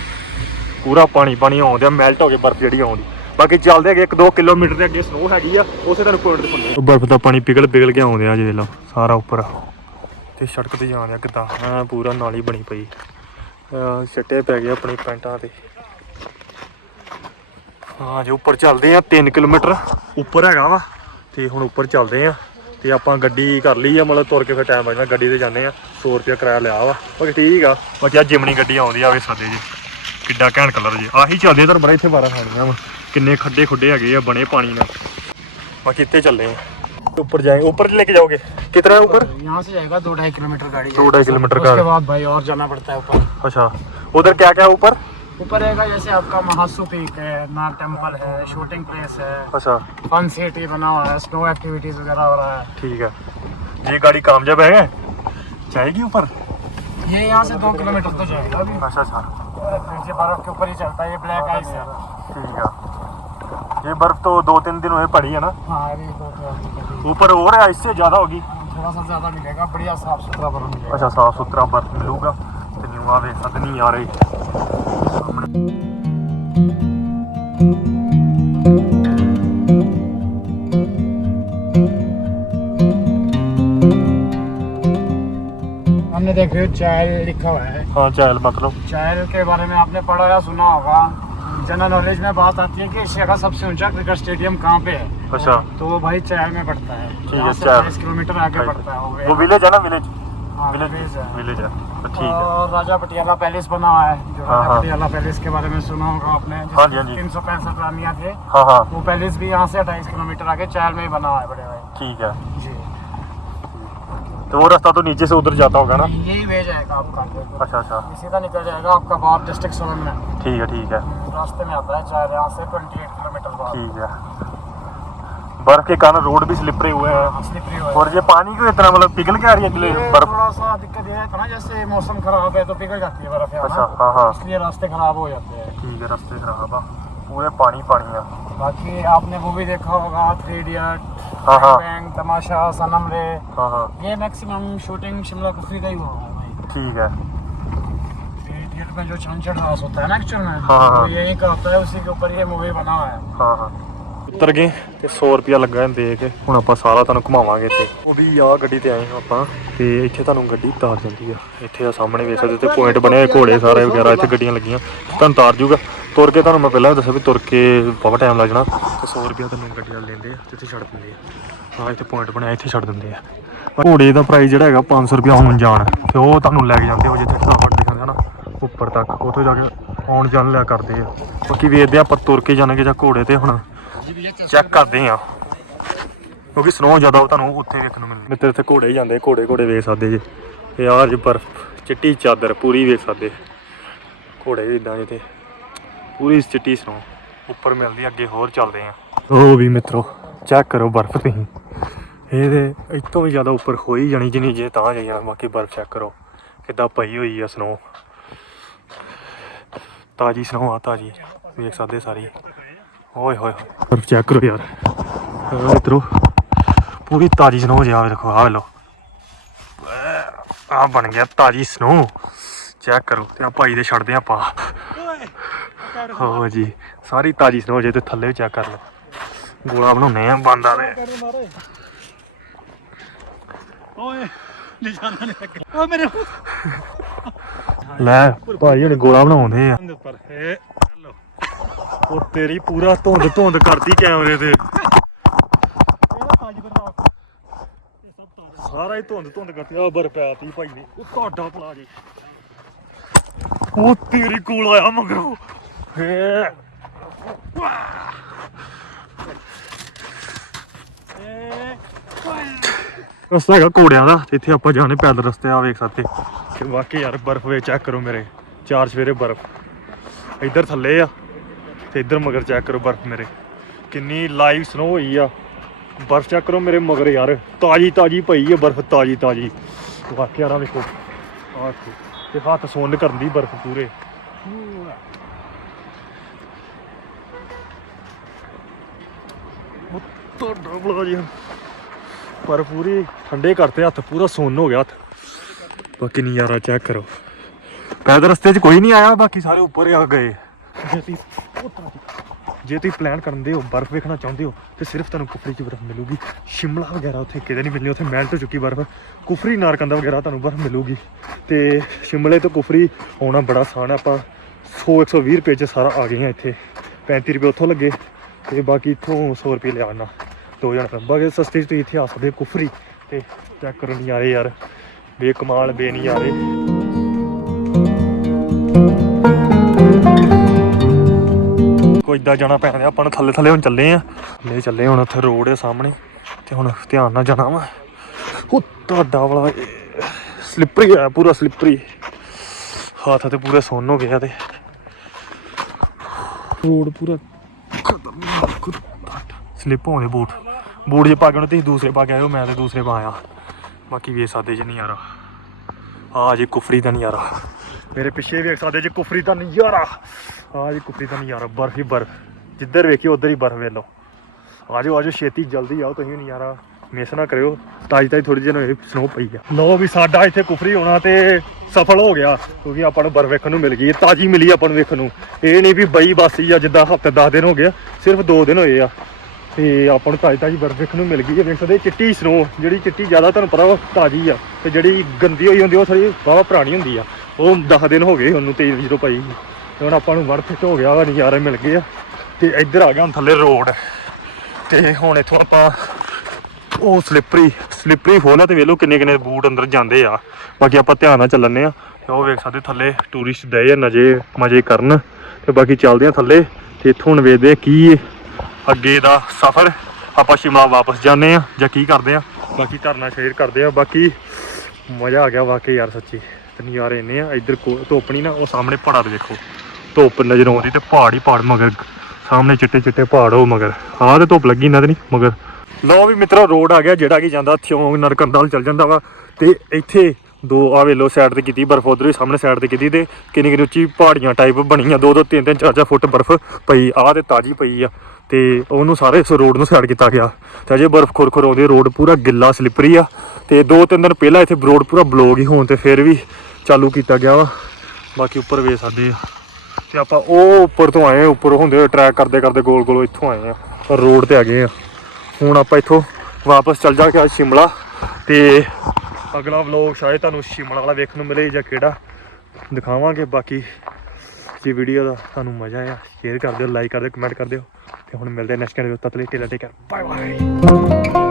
ਪੂਰਾ ਪਾਣੀ ਪਾਣੀ ਆਉਂਦਿਆ ਮੈਲਟ ਹੋ ਕੇ ਬਰਫ਼ ਜਿਹੜੀ ਆਉਂਦੀ। ਬਾਕੀ ਚੱਲਦੇ ਹੈਗੇ 1-2 ਕਿਲੋਮੀਟਰ ਦੇ ਅੱਗੇ ਸਨੋ ਹੈਗੀ ਆ, ਉਸੇ ਤੁਹਾਨੂੰ ਪੁਆਇੰਟ ਦਿਖਾਉਂਦੇ ਬਰਫ਼ ਦਾ ਪਾਣੀ ਪਿਘਲ ਪਿਘਲ ਕੇ ਆਉਂਦਿਆ ਜੇ ਲੋ ਸਾਰਾ ਉੱਪਰ। ਤੇ ਸੜਕ ਤੇ ਜਾਂਦਿਆ ਕਿਦਾਂ ਹਾਂ ਪੂਰਾ ਨਾਲੀ ਬਣੀ ਪਈ। ਆ ਛੱਟੇ ਪੈ ਗਏ ਆਪਣੀ ਪੈਂਟਾਂ ਤੇ। ਹਾਂ ਜੇ, ਉੱਪਰ ਚੱਲਦੇ ਆ 3 ਕਿਲੋਮੀਟਰ। ਉੱਪਰ ਹੈਗਾ ਵਾ, ਤੇ ਹੁਣ ਉੱਪਰ ਚੱਲਦੇ ਆ। ਤੇ ਆਪਾਂ ਗੱਡੀ ਕਰ ਲਈ ਆ, ਮਤਲਬ ਤੁਰ ਕੇ ਫਿਰ ਟਾਈਮ ਬਚਣਾ ਗੱਡੀ ਤੇ ਜਾਂਦੇ ਆ। 100 ਰੁਪਿਆ ਕਿਰਾਇਆ ਲਿਆ ਵਾ। ਬਾਕੀ ਠੀਕ ਆ, ਬਾਕੀ ਆ ਜਿਮਣੀ ਗੱਡੀ ਆਉਂਦੀ ਆ ਵੇ ਸਾਡੇ ਜੀ। ਕਿੱਡਾ ਘੈਂਟ ਕਲਰ ਜੀ ਆਹੀ ਚੱਲਦੀ ਆ ਤੁਹਾਨੂੰ ਬੜਾ ਇੱਥੇ ਬਾਰਾਂ ਖਾਣੀਆਂ ਵਾ ਕਿੰਨੇ ਖੱਡੇ ਖੁੱਡੇ ਹੈਗੇ ਆ ਬਣੇ ਪਾਣੀ ਨਾਲ ਬਾਕੀ ਇੱਥੇ ਚੱਲੇ ਆ ऊपर जाएंगे ऊपर लेके जाओगे कितना है ऊपर यहाँ से जाएगा दो ढाई किलोमीटर गाड़ी दो ढाई किलोमीटर का उसके बाद भाई और जाना पड़ता है ऊपर अच्छा उधर क्या क्या है ऊपर ऊपर रहेगा जैसे आपका महासू पीक है नाग टेम्पल है शूटिंग प्लेस है अच्छा फन सिटी बना हुआ है स्नो एक्टिविटीज वगैरह हो रहा है ठीक है ये गाड़ी कामयाब है जाएगी ऊपर ये यहाँ से दो किलोमीटर तो जाएगा अभी अच्छा अच्छा ये बर्फ के ऊपर ही चलता है ये ब्लैक आइस है ठीक है ये बर्फ तो दो तीन दिन हुए पड़ी है ना हाँ अभी दो किलोमीटर ऊपर और है इससे ज्यादा होगी थोड़ा सा ज्यादा मिलेगा बढ़िया साफ सुथरा बर्फ मिलेगा अच्छा साफ सुथरा बर्फ मिलूगा ਤੇ ਨਿਊਆ ਵੇਖ ਸਕਦੇ ਨਹੀਂ ਆ ਰਹੀ सामने देखिए चायल लिखा हुआ है। हाँ चायल मतलब। चायल के बारे में आपने पढ़ा या सुना होगा। जनरल नॉलेज में बात आती है कि एशिया का सबसे ऊँचा क्रिकेट स्टेडियम कहाँ पे है। अच्छा। तो वो भाई चायल में पड़ता है। ठीक है किलोमीटर आगे पड़ता है वो विलेज है ना विलेज विलेज हाँ, है। अच्छा, ठीक है। और राजा पटियाला पैलेस बना हुआ है जो हाँ, राजा हाँ। पटियाला पैलेस के बारे में सुना होगा आपने तीन सौ पैंसठ रानिया थे। वो पैलेस भी यहाँ से अट्ठाईस किलोमीटर आगे चायल में ही बना हुआ है बड़े भाई। ठीक है। जी। तो वो रास्ता तो नीचे से उधर जाता होगा ना? यही वे जाएगा आपका अच्छा अच्छा। सीधा निकल जाएगा आपका बाप डिस्ट्रिक्ट सोलन में। ठीक है ठीक है। रास्ते में आता है चायल यहाँ से ट्वेंटी एट किलोमीटर बाद। ठीक है। बर्फ़ के कारण रोड भी स्लिपरी हुए हैं। स्लिपरी हुआ और ये पानी क्यों इतना मतलब पिघल के आ रही है बर्फ़। थोड़ा सा दिक्कत ये है ना जैसे मौसम खराब है तो पिघल जाती है बर्फ़ अच्छा हाँ हाँ। इसलिए रास्ते खराब हो जाते हैं। ठीक है रास्ते खराब है। पूरे पानी पानी है। बाकी आपने वो भी देखा होगा थ्री इडियट हाँ, हाँ। बैंक तमाशा सनम रे हाँ हाँ ये मैक्सिमम शूटिंग शिमला कुफरी का ही हुआ है भाई ठीक है थ्री इडियट में जो छंचड़ हाउस होता है ना एक्चुअल में हाँ, हाँ। तो यही का होता है उसी के ऊपर ये मूवी बना हुआ है ਹਾਂ ਹਾਂ ਉੱਤਰ ਗਏ ਤੇ 100 ਰੁਪਿਆ ਲੱਗਾ ਇਹਨੂੰ ਦੇ ਕੇ ਹੁਣ ਆਪਾਂ ਸਾਰਾ ਤੁਹਾਨੂੰ ਘੁਮਾਵਾਂਗੇ ਇੱਥੇ ਉਹ ਵੀ ਆ ਗੱਡੀ ਤੇ ਆਏ ਹਾਂ ਆਪਾਂ ਤੇ ਇੱਥੇ ਤੁਹਾਨੂੰ ਗੱਡੀ ਤਾਰ ਜਾਂਦੀ ਆ ਇੱਥੇ ਆ ਸਾਹਮਣੇ ਵੇਖ ਸਕਦੇ ਤੇ ਪੁਆਇੰਟ ਬਣੇ ਹੋਏ ਘੋੜੇ ਸਾਰੇ ਵਗੈਰਾ ਇੱਥੇ ਗੱਡੀਆਂ ਲੱਗੀਆਂ ਤੁਹਾਨੂੰ ਤਾਰ ਜੂਗਾ ਤੁਰ ਕੇ ਤੁਹਾਨੂੰ ਮੈਂ ਪਹਿਲਾਂ ਵੀ ਦੱਸਿਆ ਵੀ ਤੁਰ ਕੇ ਬਹੁਤ ਟਾਈਮ ਲੱਗ ਜਾਣਾ। ਤੇ 100 ਰੁਪਿਆ ਤੁਹਾਨੂੰ ਗੱਡੀ ਵਾਲੇ ਲੈਂਦੇ ਆ ਤੇ ਇੱਥੇ ਛੱਡ ਦਿੰਦੇ ਆ। ਹਾਂ, ਇੱਥੇ ਪੁਆਇੰਟ ਬਣਿਆ, ਇੱਥੇ ਛੱਡ ਦਿੰਦੇ ਆ। ਘੋੜੇ ਦਾ ਪ੍ਰਾਈਸ ਜਿਹੜਾ ਹੈਗਾ 500 ਰੁਪਿਆ ਹੋਣ ਜਾਣ, ਤੇ ਉਹ ਤੁਹਾਨੂੰ ਲੈ ਕੇ ਜਾਂਦੇ ਹੋ ਜਿੱਥੇ ਫਟਾਫਟ ਦਿਖਾਉਂਦੇ ਆ ਨਾ, ਉੱਪਰ ਤੱਕ। ਉੱਥੇ ਜਾ ਕੇ ਆਉਣ ਜਾਣ ਲਿਆ ਕਰਦੇ ਆ। ਬਾਕੀ ਵੇਖਦੇ ਆ ਆਪਾਂ ਤੁਰ ਕੇ ਜਾਣਗੇ ਜਾਂ ਘੋੜੇ ਤੇ ਹੁਣ ਚੈੱਕ ਕਰਦੇ ਆ। ਕਿਉਂਕਿ ਸਨੋ ਜ਼ਿਆਦਾ ਉਹ ਤੁਹਾਨੂੰ ਉੱਥੇ ਵੇਖਣ ਨੂੰ ਮਿਲਦੀ। ਮਿੱਤਰ ਇੱਥੇ ਘੋੜੇ ਹੀ ਜਾਂਦੇ, ਘੋੜੇ ਘੋੜੇ ਵੇਖ ਸਕਦੇ ਜੇ। ਇਹ ਯਾਰ ਜੀ ਬਰਫ, ਚਿੱਟੀ ਚਾਦਰ ਪੂਰੀ ਵੇਖ ਸਕਦੇ। ਘੋੜੇ ਵੀ ਇਦਾਂ ਜਿੱਤੇ ਪੂਰੀ ਚਿੱਟੀ ਸਨੋ ਉੱਪਰ ਮਿਲਦੀ, ਅੱਗੇ ਹੋਰ ਚੱਲਦੇ ਆ। ਉਹ ਵੀ ਮਿੱਤਰੋ ਚੈੱਕ ਕਰੋ ਬਰਫ ਤੁਸੀਂ। ਇਹਦੇ ਇਸ ਤੋਂ ਵੀ ਜ਼ਿਆਦਾ ਉੱਪਰ ਹੋਈ ਜਾਣੀ ਜਿੰਨੀ ਜੇ ਤਾਂ ਜਾਈ ਜਾਣਾ, ਬਾਕੀ ਬਰਫ ਚੈੱਕ ਕਰੋ, ਕਿੱਦਾਂ ਪਈ ਹੋਈ ਆ ਸਨੋ ਤਾਜੀ ਸਨੋ ਆ, ਤਾਜੀ। ਵੇਖ ਸਕਦੇ ਸਾਰੀ। ਓਏ ਹੋਏ ਬਰਫ ਚੈੱਕ ਕਰੋ ਯਾਰ। ਮਿੱਤਰੋ, ਪੂਰੀ ਤਾਜੀ ਸਨੋ ਜਿਹਾ ਦੇਖੋ ਆਹ ਲੋ ਆ ਬਣ ਗਿਆ ਤਾਜੀ ਸਨੋ ਚੈੱਕ ਕਰੋ, ਤੇ ਆ ਭਾਈ ਦੇ ਛੱਡਦੇ ਆਪਾਂ। ਹੋ ਜੀ ਸਾਰੀ ਤਾਜੀ ਸਨੋ ਜੇ ਤੇ ਥੱਲੇ ਚੈੱਕ ਕਰ ਲਓ। ਗੋਲਾ ਬਣਾਉਣੇ ਆ ਬੰਦਾ ਦੇ। ਓਏ ਓ ਮੇਰੇ ਲੈ ਭਾਈ ਹੁਣ ਗੋਲਾ ਬਣਾਉਂਦੇ ਆ। ਉਹ ਤੇਰੀ ਪੂਰਾ ਧੁੰਦ ਧੁੰਦ ਕਰਦੀ ਕੈਮਰੇ ਤੇ। ਸਾਰਾ ਹੀ ਧੁੰਦ ਧੁੰਦ ਕਰਤੀ ਆ ਬਰ ਪਿਆਤੀ ਭਾਈ ਨੇ। ਉਹ ਤੁਹਾਡਾ ਜੀ। ਉਹ ਤੇਰੀ ਕੋਲ ਆਇਆ ਮਗਰੋਂ। ਹੇ ਹੈਗਾ ਘੋੜਿਆਂ ਦਾ, ਤੇ ਇੱਥੇ ਆਪਾਂ ਜਾਣੇ ਪੈਦਲ ਰਸਤੇ ਆ ਵੇਖ ਸਕਦੇ। ਕਿ ਵਾਕਈ ਯਾਰ ਬਰਫ਼ ਵੇ ਚੈੱਕ ਕਰੋ ਮੇਰੇ, ਚਾਰ ਸਵੇਰੇ ਬਰਫ਼। ਇੱਧਰ ਥੱਲੇ ਆ, ਤੇ ਇੱਧਰ ਮਗਰ ਚੈੱਕ ਕਰੋ ਬਰਫ਼ ਮੇਰੇ। ਕਿੰਨੀ ਲਾਈਵ ਸਨੋ ਹੋਈ ਆ। ਬਰਫ਼ ਚੈੱਕ ਕਰੋ ਮੇਰੇ ਮਗਰ ਯਾਰ, ਤਾਜੀ ਤਾਜੀ ਪਈ ਹੈ ਬਰਫ਼, ਤਾਜੀ ਤਾਜੀ। ਵਾਕਿਆ ਨਾ ਵੇਖੋ, ਆਹ ਤੇ ਹੱਥ ਸੁੰਨ ਕਰਨ ਦੀ ਬਰਫ਼ ਪੂਰੇ ਉਹ ਤੁਹਾਡਾ ਬੜਾ ਜੀ। ਪਰ ਪੂਰੀ ਠੰਡੇ ਕਰਤੇ ਹੱਥ, ਪੂਰਾ ਸੁੰਨ ਹੋ ਗਿਆ ਹੱਥ। ਬਾਕੀ ਨਜ਼ਾਰਾ ਚੈੱਕ ਕਰੋ। ਪੈਦਲ ਰਸਤੇ 'ਚ ਕੋਈ ਨਹੀਂ ਆਇਆ, ਬਾਕੀ ਸਾਰੇ ਉੱਪਰ ਆ ਗਏ। ਜੇ ਤੁਸੀਂ ਜੇ ਤੁਸੀਂ ਪਲਾਨ ਕਰਦੇ ਹੋ, ਬਰਫ਼ ਵੇਖਣਾ ਚਾਹੁੰਦੇ ਹੋ, ਤੇ ਸਿਰਫ ਤੁਹਾਨੂੰ ਕੁਫਰੀ 'ਚ ਬਰਫ਼ ਮਿਲੂਗੀ। ਸ਼ਿਮਲਾ ਵਗੈਰਾ ਉੱਥੇ ਕਿਤੇ ਨਹੀਂ ਮਿਲਣੀ, ਉੱਥੇ ਮੈਲਟ ਹੋ ਚੁੱਕੀ ਬਰਫ਼। ਕੁਫਰੀ, ਨਾਰਕੰਦਾ ਵਗੈਰਾ ਤੁਹਾਨੂੰ ਬਰਫ਼ ਮਿਲੂਗੀ। ਤੇ ਸ਼ਿਮਲੇ ਤੋਂ ਕੁਫਰੀ ਆਉਣਾ ਬੜਾ ਆਸਾਨ ਹੈ। ਆਪਾਂ 100 120 ਰੁਪਏ 'ਚ ਸਾਰਾ ਆ ਗਏ ਹਾਂ ਇੱਥੇ। 35 ਰੁਪਏ ਉੱਥੋਂ ਲੱਗੇ। ਤੇ ਬਾਕੀ ਇੱਥੋਂ 100 ਰੁਪਏ ਲਿਆ ਨਾ ਦੋ ਜਣ ਬਾਕੀ ਸਸਤੀ 'ਚ ਤੁਸੀਂ ਇੱਥੇ ਆ ਸਕਦੇ ਕੁਫਰੀ ਤੇ ਚੈੱਕ ਕਰੋ ਨਜ਼ਾਰੇ ਯਾਰ ਬੇਕਮਾਲ ਬੇਨਜ਼ਾਰੇ ਕੋਈ ਇਦਾਂ ਜਾਣਾ ਪੈਣਾ ਆਪਾਂ ਨੂੰ ਥੱਲੇ ਥੱਲੇ ਹੁਣ ਚੱਲੇ ਆ ਨਹੀਂ ਚੱਲੇ ਹੁਣ ਉੱਥੇ ਰੋਡ ਹੈ ਸਾਹਮਣੇ ਤੇ ਹੁਣ ਧਿਆਨ ਨਾਲ ਜਾਣਾ ਵਾ ਉਹ ਤੁਹਾਡਾ ਵਾਲਾ ਸਲਿੱਪਰੀ ਆ ਪੂਰਾ ਸਲਿੱਪਰੀ ਹੱਥ ਤੇ ਪੂਰੇ ਸੁੰਨ ਹੋ ਗਿਆ ਤੇ ਰੋਡ ਪੂਰਾ ਖਤਰਨਾਕ ਸਲਿੱਪ ਹੋਣੇ ਬੂਟ ਬੂਟ ਜੇ ਪਾ ਕੇ ਉਹਨੇ ਤੁਸੀਂ ਦੂਸਰੇ ਪਾ ਕੇ ਆਇਓ, ਮੈਂ ਤੇ ਦੂਸਰੇ ਪਾ ਬਾਕੀ ਵੇਖ ਸਕਦੇ ਜੀ ਨਜ਼ਾਰਾ ਆ ਜੀ ਕੁਫਰੀ ਦਾ ਨਜ਼ਾਰਾ। ਮੇਰੇ ਪਿੱਛੇ ਵੇਖ ਸਕਦੇ ਜੀ ਕੁਫਰੀ ਦਾ ਨਜ਼ਾਰਾ। ਆ ਜੀ ਕੁਫਰੀ ਦਾ ਨਜ਼ਾਰਾ, ਬਰਫ ਹੀ ਬਰਫ। ਜਿੱਧਰ ਵੇਖਿਓ ਉਧਰ ਹੀ ਬਰਫ ਵੇਖ ਲਓ ਆਜੋ ਆਜੋ, ਛੇਤੀ ਜਲਦੀ ਆਓ ਤੁਸੀਂ ਨਜ਼ਾਰਾ। ਮਿਸ ਨਾ ਕਰਿਓ। ਤਾਜੀ ਤਾਜੀ ਥੋੜੀ ਜਿਹੀ ਹੋਏ ਸਨੋ ਪਈ ਆ। ਲੋ ਵੀ ਸਾਡਾ ਇੱਥੇ ਕੁਫਰੀ ਹੋਣਾ ਤੇ ਸਫਲ ਹੋ ਗਿਆ। ਕਿਉਂਕਿ ਆਪਾਂ ਨੂੰ ਬਰਫ ਵੇਖਣ ਨੂੰ ਮਿਲ ਗਈ। ਤਾਜੀ ਮਿਲੀ ਆਪਾਂ ਨੂੰ ਵੇਖਣ ਨੂੰ। ਇਹ ਨਹੀਂ ਵੀ ਬਈ ਬਾਸੀ ਆ, ਜਿੱਦਾਂ ਹਫ਼ਤੇ 10 ਦਿਨ ਹੋ ਗਿਆ ਸਿਰਫ 2 ਦਿਨ ਹੋਏ ਆ। ਤੇ ਆਪਾਂ ਨੂੰ ਤਾਜੀ ਤਾਜੀ ਬਰਫ ਵੇਖਣ ਨੂੰ ਮਿਲ ਗਈ ਹੈ। ਵੇਖ ਸਕਦੇ ਚਿੱਟੀ ਸਨੋ ਜਿਹੜੀ ਚਿੱਟੀ ਜ਼ਿਆਦਾ ਤੁਹਾਨੂੰ ਪਤਾ ਉਹ ਤਾਜੀ ਆ ਤੇ ਜਿਹੜੀ ਗੰਦੀ ਹੋਈ ਹੁੰਦੀ ਉਹ ਥੋੜੀ ਬਾਵਾ ਪੁਰਾਣੀ ਹੁੰਦੀ ਆ। ਉਹ 10 ਦਿਨ ਹੋ ਗਏ ਉਹਨੂੰ ਤੇ ਜਦੋਂ ਪਈ ਸੀ। ਤੇ ਹੁਣ ਆਪਾਂ ਨੂੰ ਬਰਫ ਹੋ ਗਿਆ ਵਾ, ਨਜ਼ਾਰੇ ਮਿਲ ਗਏ ਆ। ਤੇ ਇੱਧਰ ਆ ਗਿਆ ਹੁਣ ਥੱਲੇ ਰੋਡ। ਤੇ ਹੁਣ ਇੱਥੋਂ ਆਪਾਂ ਉਹ ਸਲਿੱਪਰੀ ਸਲਿੱਪਰੀ ਫੋਲ ਆ ਤੇ ਵੇਖ ਲਓ ਕਿੰਨੇ ਕਿੰਨੇ ਬੂਟ ਅੰਦਰ ਜਾਂਦੇ ਆ। ਬਾਕੀ ਆਪਾਂ ਧਿਆਨ ਨਾਲ ਚੱਲਣੇ ਆ। ਤੇ ਉਹ ਵੇਖ ਸਕਦੇ ਥੱਲੇ ਟੂਰਿਸਟ ਦੇ ਆ, ਨਜੇ, ਮਜ਼ੇ ਕਰਨ। ਤੇ ਬਾਕੀ ਚੱਲਦੇ ਆ ਥੱਲੇ। ਤੇ ਇੱਥੋਂ ਹੁਣ ਵੇਖਦੇ ਆ ਕੀ ਅੱਗੇ ਦਾ ਸਫ਼ਰ ਆਪਾਂ ਸ਼ਿਮਲਾ ਵਾਪਸ ਜਾਂਦੇ ਆ ਜਾਂ ਕੀ ਕਰਦੇ ਆ ਬਾਕੀ ਧਰਨਾ ਸ਼ੇਅਰ ਕਰਦੇ ਆ ਬਾਕੀ ਮਜ਼ਾ ਆ ਗਿਆ ਵਾਕਈ ਯਾਰ ਸੱਚੀ। ਤੇ ਨਜ਼ਾਰੇ ਇੰਨੇ ਆ, ਇੱਧਰ ਧੁੱਪ ਨਹੀਂ ਨਾ, ਉਹ ਸਾਹਮਣੇ ਪਹਾੜਾਂ ਦੇਖੋ। ਧੁੱਪ ਨਜ਼ਰ ਆਉਂਦੀ ਤੇ ਪਹਾੜ ਹੀ ਪਹਾੜ ਮਗਰ, ਸਾਹਮਣੇ ਚਿੱਟੇ ਚਿੱਟੇ ਪਹਾੜ ਉਹ ਮਗਰ। ਆਹ ਤੇ ਧੁੱਪ ਲੱਗੀ ਨਾ ਤੇ ਨਹੀਂ ਮਗਰ। ਲਓ ਵੀ ਮਿੱਤਰੋ, ਰੋਡ ਆ ਗਿਆ, ਜਿਹੜਾ ਕਿ ਜਾਂਦਾ ਥਿਓ ਨਰਕੰਦਾਲ ਚੱਲ ਜਾਂਦਾ ਵਾ। ਤੇ ਇੱਥੇ ਦੋ ਆ ਵੇਲੋ ਸਾਈਡ ਤੇ ਕੀਤੀ ਬਰਫ਼, ਉਧਰ ਹੀ ਸਾਹਮਣੇ ਸਾਈਡ ਤੇ ਕੀਤੀ ਤੇ ਕਿੰਨੀ ਕਿੰਨੀ ਉੱਚੀ ਪਹਾੜੀਆਂ ਟਾਈਪ ਬਣੀਆਂ। ਦੋ ਦੋ ਤਿੰਨ ਤਿੰਨ, ਚਾਰ ਚਾਰ ਫੁੱਟ ਬਰਫ਼ ਪਈ ਆ ਤੇ ਤਾਜੀ ਪਈ ਆ। ਤੇ ਉਹਨੂੰ ਸਾਰੇ ਇਸ ਰੋਡ ਨੂੰ ਸਾਈਡ ਕੀਤਾ ਗਿਆ। ਤੇ ਅਜੇ ਬਰਫ਼ ਖੁਰਖੁਰ ਆਉਂਦੀ ਰੋਡ ਪੂਰਾ ਗਿੱਲਾ ਸਲਿੱਪਰੀ ਆ। ਤੇ ਦੋ ਤਿੰਨ ਦਿਨ ਪਹਿਲਾਂ ਇੱਥੇ ਰੋਡ ਪੂਰਾ ਬਲੌਗ ਹੀ ਹੋਣ ਤੇ ਫਿਰ ਵੀ ਚਾਲੂ ਕੀਤਾ ਗਿਆ ਵਾ। ਬਾਕੀ ਉੱਪਰ ਵੇਖ ਸਕਦੇ ਆ। ਤੇ ਆਪਾਂ ਉਹ ਉੱਪਰ ਤੋਂ ਆਏ ਉੱਪਰ ਹੁੰਦੇ ਹੋਏ ਟਰੈਕ ਕਰਦੇ ਕਰਦੇ ਗੋਲ ਗੋਲ ਇੱਥੋਂ ਆਏ ਆ। ਪਰ ਰੋਡ ਤੇ ਆ ਗਏ ਆ। ਹੁਣ ਆਪਾਂ ਇੱਥੋਂ ਵਾਪਸ ਚੱਲ ਜਾਗੇ ਅੱਜ ਸ਼ਿਮਲਾ। ਤੇ ਅਗਲਾ ਵਲੌਗ ਸ਼ਾਇਦ ਤੁਹਾਨੂੰ ਸ਼ਿਮਲਾ ਵਾਲਾ ਵੇਖਣ ਨੂੰ ਮਿਲੇ ਜਾਂ ਕਿਹੜਾ। ਦਿਖਾਵਾਂਗੇ, ਬਾਕੀ ਜੇ ਵੀਡੀਓ ਦਾ ਤੁਹਾਨੂੰ ਮਜ਼ਾ ਆਇਆ ਸ਼ੇਅਰ ਕਰ ਦਿਓ ਲਾਈਕ ਕਰ ਦਿਓ ਕਮੈਂਟ ਕਰ ਦਿਓ, ਤੇ ਹੁਣ ਮਿਲਦੇ ਨੈਕਸਟ ਵੀਡੀਓ ਤਦ ਲਈ ਟੇਲਾ ਟੇਕ ਬਾਏ ਬਾਏ